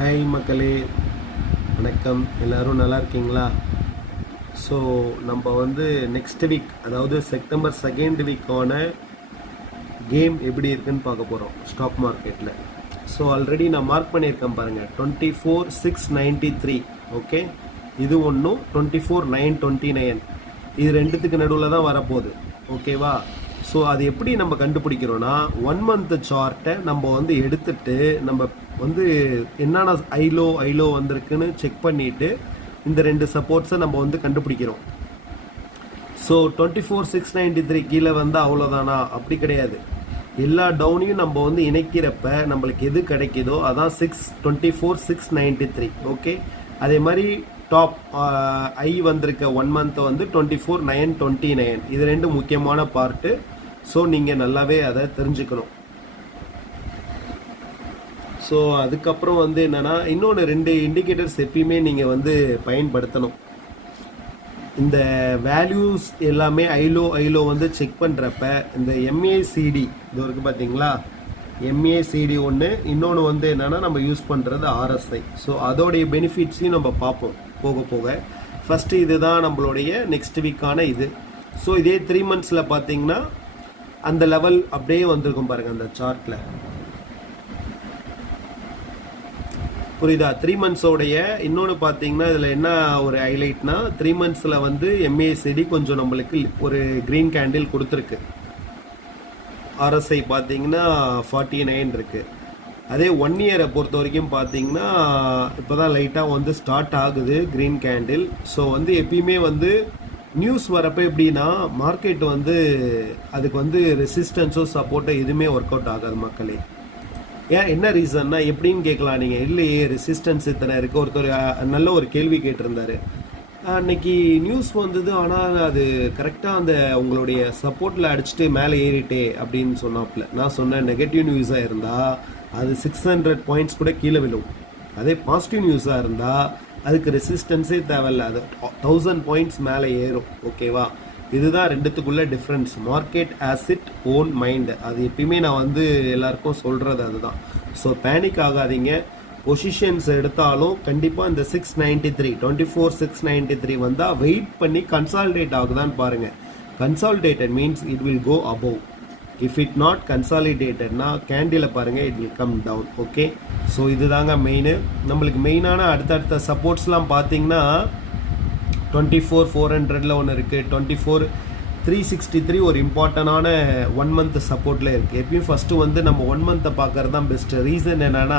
Hi மக்களே, வணக்கம். எல்லோரும் நல்லா இருக்கீங்களா? ஸோ நம்ம நெக்ஸ்ட் வீக், அதாவது செப்டம்பர் 2nd வீக்கான கேம் எப்படி இருக்குன்னு பார்க்க போகிறோம் ஸ்டாக் மார்க்கெட்டில். ஸோ ஆல்ரெடி நான் மார்க் பண்ணியிருக்கேன் பாருங்கள், 24,693. ஓகே, இது ஒன்றும் 24,929. இது ரெண்டுத்துக்கு நடுவில் தான் வரப்போகுது. ஓகேவா? ஸோ அது எப்படி நம்ம கண்டுபிடிக்கிறோன்னா, 1 month சார்ட்டை நம்ம எடுத்துட்டு நம்ம என்னென்ன ஐலோ வந்திருக்குன்னு செக் பண்ணிவிட்டு இந்த ரெண்டு சப்போர்ட்ஸை நம்ம கண்டுபிடிக்கிறோம். ஸோ 24,693 கீழே வந்தால் அவ்வளோதானா? அப்படி கிடையாது. எல்லா டவுனையும் நம்ம இணைக்கிறப்ப நம்மளுக்கு எது கிடைக்குதோ அதான் 24,693. ஓகே, அதே மாதிரி டாப் ஐ வந்திருக்க 1 month 24,929. இது ரெண்டு முக்கியமான பார்ட்டு. ஸோ நீங்கள் நல்லாவே அதை தெரிஞ்சுக்கணும். ஸோ அதுக்கப்புறம் என்னென்னா, இன்னொன்று 2 இண்டிகேட்டர்ஸ் எப்பயுமே நீங்கள் பயன்படுத்தணும். இந்த வேல்யூஸ் எல்லாமே ஐலோ செக் பண்ணுறப்ப இந்த MACD இது இருக்குது பார்த்தீங்களா, MACD ஒன்று, இன்னொன்று என்னென்னா நம்ம யூஸ் பண்ணுறது RSI. ஸோ அதோடைய பெனிஃபிட்ஸையும் நம்ம பார்ப்போம் போக போக. ஃபஸ்ட்டு இதுதான் நம்மளுடைய நெக்ஸ்ட் வீக்கான இது. ஸோ இதே 3 monthsல பார்த்தீங்கன்னா அந்த லெவல் அப்படியே வந்திருக்கும் பாருங்கள் அந்த சார்ட்டில். புரியுதா? 3 monthsோடைய இன்னொன்று பார்த்தீங்கன்னா இதில் என்ன ஒரு ஹைலைட்னா, 3 monthsல MACD கொஞ்சம் நம்மளுக்கு ஒரு க்ரீன் கேண்டில் கொடுத்துருக்கு. RSI பார்த்தீங்கன்னா 49 இருக்குது. அதே 1 year பொறுத்த வரைக்கும் பார்த்தீங்கன்னா இப்போ தான் லைட்டாக ஸ்டார்ட் ஆகுது க்ரீன் கேண்டில். ஸோ எப்பயுமே நியூஸ் வரப்போ எப்படின்னா மார்க்கெட் அதுக்கு ரெசிஸ்டன்ஸோ சப்போர்ட்டோ எதுவுமே ஒர்க் அவுட் ஆகாது மக்களே. ஏன், என்ன ரீசன்னா எப்படின்னு கேட்கலாம் நீங்கள். இல்லையே, ரெசிஸ்டன்ஸ் இத்தனை இருக்குது. ஒருத்தர் நல்ல ஒரு கேள்வி கேட்டிருந்தாரு. அன்னைக்கு நியூஸ் வந்தது, ஆனால் அது கரெக்டாக அந்த உங்களுடைய சப்போர்ட்டில் அடிச்சுட்டு மேலே ஏறிட்டே அப்படின்னு சொன்னாப்புல. நான் சொன்னேன், நெகட்டிவ் நியூஸாக இருந்தால் அது 600 points கூட கீழே விழும். அதே பாசிட்டிவ் நியூஸாக இருந்தால் அதுக்கு ரெசிஸ்டன்ஸே தேவையில்லை, அது 1000 points மேலே ஏறும். ஓகேவா? இதுதான் ரெண்டுத்துக்குள்ள difference. Market has it own mind. அது எப்பயுமே நான் எல்லாருக்கும் சொல்கிறது அதுதான். ஸோ பேனிக் ஆகாதீங்க. பொசிஷன்ஸ் எடுத்தாலும் கண்டிப்பாக இந்த 24,693 வந்தால் வெயிட் பண்ணி கன்சாலிடேட் ஆகுதான்னு பாருங்கள். Consolidated means it will go above. If it not கன்சாலிடேட்டட்னா கேண்டில் பாருங்கள், it will come down. Okay, so இதுதாங்க மெயின். நம்மளுக்கு மெயினான அடுத்தடுத்த சப்போர்ட்ஸ்லாம் பார்த்தீங்கன்னா 24,400 ஒன்று இருக்குது. 24,363 ஒரு இம்பார்ட்டண்டான 1 month சப்போர்ட்டில் இருக்குது. எப்பயும் ஃபஸ்ட்டு நம்ம 1 month பார்க்குறது தான் பெஸ்ட்டு. ரீசன் என்னென்னா,